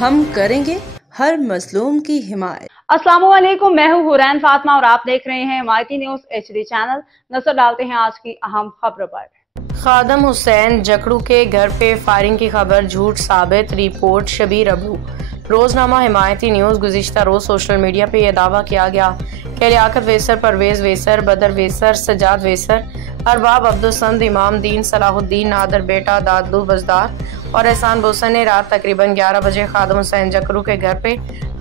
हम करेंगे हर मजलूम की हिमायत। अस्सलामुअलैकुम, मैं हूँ हुरैन फातिमा और आप देख रहे हैं हिमायती न्यूज HD चैनल। नजर डालते हैं आज की अहम खबरों पर। खादम हुसैन जकड़ू के घर पे फायरिंग की खबर झूठ साबित, रिपोर्ट शबीर अबू। रोजनामा हिमायती न्यूज गुज़िश्ता रोज सोशल मीडिया पे यह दावा किया गया कि लियाकत वेसर, परवेज वेसर, बदर वेसर, सजाद वेसर, अरबाब अब्दुलसमद, इमाम दीन, सलाहुद्दीन, नादर बेटा, दादू बजदार और एहसान बोसन ने रात तकरीबन 11 बजे खादम हुसैन जकड़ू के घर पे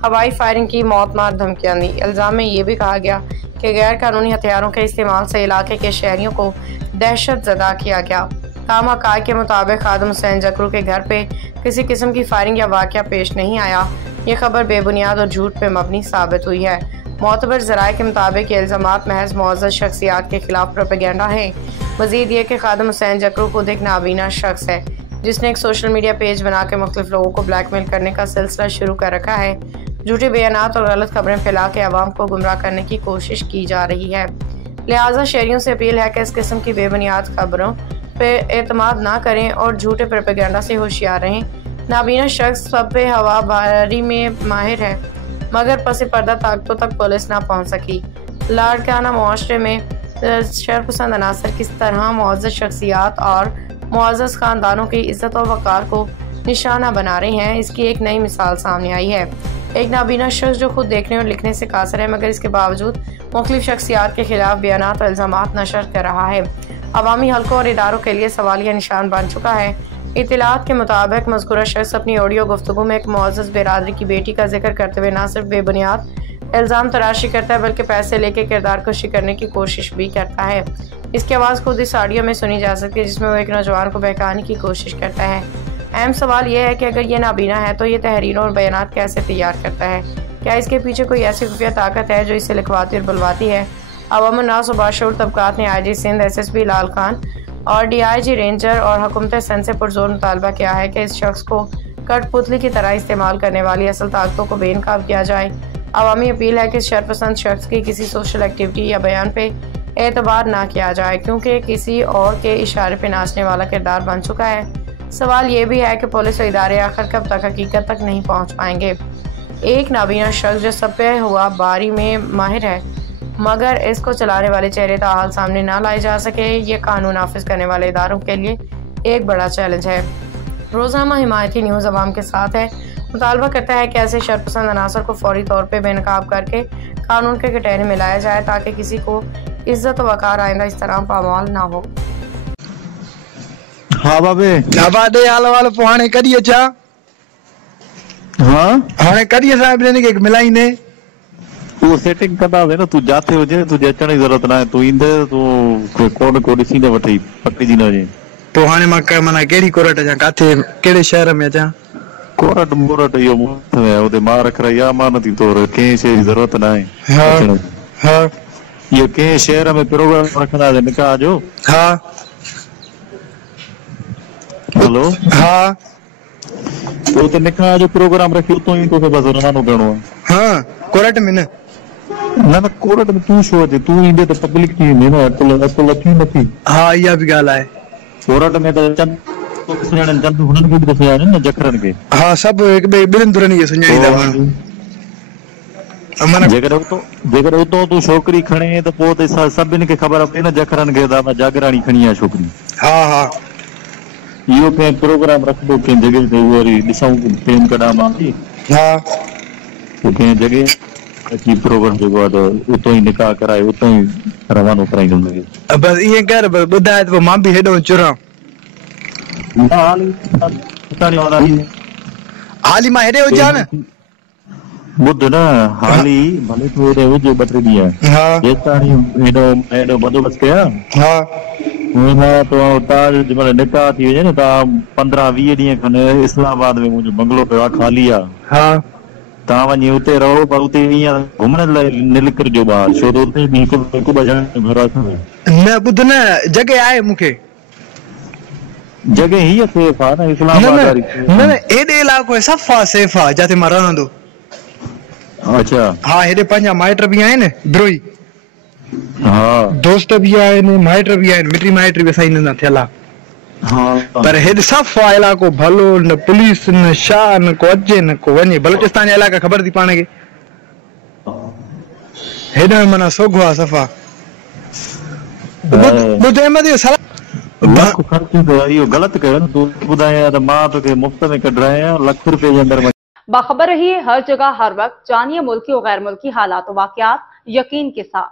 हवाई फायरिंग की मौतमार धमकियां दी। इल्जाम में ये भी कहा गया कि गैर कानूनी हथियारों के इस्तेमाल से इलाके के शहरियों को दहशत ज़दा किया गया। ताम हक़ाइक़ के मुताबिक खादम हुसैन जकड़ू के घर पे किसी किस्म की फायरिंग या वाक़या पेश नहीं आया। ये खबर बेबुनियाद और झूठ पे मबनी साबित हुई है। मोतबर ज़राए के मुताबिक ये इल्ज़ामात महज मुअज़्ज़ज़ शख्सियात के खिलाफ प्रोपेगेंडा है। मज़ीद ये कि खादम हुसैन जकड़ू खुद एक नाबीना शख्स है जिसने एक सोशल मीडिया पेज बना के मुख्तलिफ लोगों को ब्लैकमेल करने का सिलसिला शुरू कर रखा है। झूठे बयानात और गलत खबरें फैला के आवाम को गुमराह करने की कोशिश की जा रही है। लिहाजा शहरियों से अपील है कि इस किस्म की बेबुनियाद खबरों पर एतमाद ना करें और झूठे प्रोपेगेंडा से होशियार रहें। नाबीना शख्स सब पे हवाबारी में माहिर है मगर पस पर्दा ताकतों तक पुलिस ना पहुँच सकी। लाड़काना मुआशरे में शरपसंद अनासर किस तरह मुअज़्ज़ज़ शख्सियात और मुअज़्ज़ज़ ख़ानदानों की इज़्ज़त और वक़ार को निशाना बना रहे हैं, इसकी एक नई मिसाल सामने आई है। एक नाबीना शख्स जो खुद देखने और लिखने से कासिर है मगर इसके बावजूद मुख्तलिफ शख्सियात के खिलाफ बयानात और इल्ज़ामात नशर कर रहा है, अवामी हलकों और इदारों के लिए सवालिया निशान बन चुका है। इत्तलात के मुताबिक मज़कूरा शख्स अपनी ऑडियो गुफ्तगू में एक मुअज़्ज़ज़ बिरादरी की बेटी का जिक्र करते हुए न सिर्फ बेबुनियाद इल्ज़ाम तराशी करता है बल्कि पैसे लेके किरदार कशी करने की कोशिश भी करता है। इसकी आवाज़ खुद इस ऑडियो में सुनी जा सकती है जिसमें वो एक नौजवान को बहकाने की कोशिश करता है। अहम सवाल यह है कि अगर ये नाबीना है तो ये तहरीरों और बयानात कैसे तैयार करता है? क्या इसके पीछे कोई ऐसी खुफिया ताकत है जो इसे लिखवाती और बुलवाती है? अवाम उन्नास और बाशऊर तबकात ने IG सिंध, SSP लाल खान और DIG रेंजर और हुकूमत सिंध से पुरजोर मुतालबा किया है कि इस शख्स को कठपुतली की तरह इस्तेमाल करने वाली असल ताकतों को बेनकाब किया जाए। अवामी अपील है कि इस शरपसंद शख्स की किसी सोशल एक्टिविटी या बयान पे एतबार ना किया जाए क्योंकि किसी और के इशारे पे नाचने वाला किरदार बन चुका है। सवाल ये भी है कि पुलिस और इदारे आखिर कब तक हकीकत तक नहीं पहुंच पाएंगे। एक नाबीना शख्स जो सब पे हुआ बारी में माहिर है मगर इसको चलाने वाले चेहरे ताहाल सामने ना लाए जा सके, ये कानून नाफिज करने वाले इदारों के लिए एक बड़ा चैलेंज है। रोज़ाना हिमायती न्यूज़ अवाम के साथ है, मुतालबा करता है कि ऐसे शरपसंद अनासर को फौरी तौर पर बेनकाब करके कानून के कटहरे में लाया जाए ताकि किसी को इज्जत वक़ार आइंदा इस तरह पामाल ना हो। हाँ बाबे दे हाल वाल पोहाने करिए छा? हाँ हाने करिए साहब ने के मिलाई ने तू सेटिंग करदा दे ना, तू जाते हुजे तुझे अचण जी जरूरत ना, तू ईंदे तो कोड कोड सीधे वठी पकड़ी जी न वजे। तो हाने मां का मना केड़ी कोरट जा काथे केड़े शहर में जा? कोरट मोरट यो मुफ्त में ओदे मां रख रहा मां नथी तोर के शे जी जरूरत ना है। हां हां ये के शहर में प्रोग्राम रखना है निकाह जो? हां हेलो हां तो ते निकाह जो प्रोग्राम रखियो तो ही तो के बस रवानो करणो है। हां कोरट में ना कोरट में तू शो जे तू ईंदे तो पब्लिक थी ने ना तो लथी नथी। हां या भी गाल है कोरट में तो चंद तो सुनण चंद हुनन के भी सुनाने न जखरन के। हां सब एक बे बिरन दुरन ये सुनाई दा मां अमन जेकर तो तू छोकरी खणे तो पो ते सभिन के खबर पई न जखरन के दा जागराणी खणी है छोकरी। हां हां यो के प्रोग्राम रख दो के जगह ते वरी दिसाऊ टेम कढा मां हां तो के जगह की प्रोग्राम जो तो उतो ही निकाह कराए उतो ही रवानो कराई दूंगे। अब ये कर बुधाए तो मां भी हेडो चुरा हाली तानी वाला हाली मां हेडे हो जान बुध ना हाली भले तो रे हो जो बटरी दिया। हां ये तानी हेडो बंदोबस्त किया। हां ना तो ताज जब निकाह थी वजे ना ता 15-20 दी खने इस्लामाबाद में मुझे बंगलो पे खाली आ। हां ता वनी उते रहो पर उते घुमण निकल जो बाहर छो तो उते भी को बजाने घर न बुध न जगह आए मुखे जगह ही सेफ है ना इस्लामाबाद न एडे इलाको है सफा सेफ है जाते मां रहंदो। अच्छा हां हेडे पंजा माइटर भी आए ने द्रोई। हां दोस्त भी आए ने माइटर भी आए मिट्री माइटर भी सही न थियला। हाँ पर हेॾे सफ़ आहे इलाइक़ो भलो न पुलिस न छा न को अचे न को वञे बलोचिस्तान जा इलाइक़ा ख़बर थी पाण खे हेॾे में माना सोघो आहे सफ़ा ॿुध अहमद इहो लाख ख़र्च इहो ग़लति कयो न तूं ॿुधाए त मां तोखे मुफ़्त में कढायां लाख रुपए जे अंदर बाखबर रहिए हर जगह हर वक्त जानिए मुल्की और गैर मुल्की हालात वाक़यात यकीन के साथ।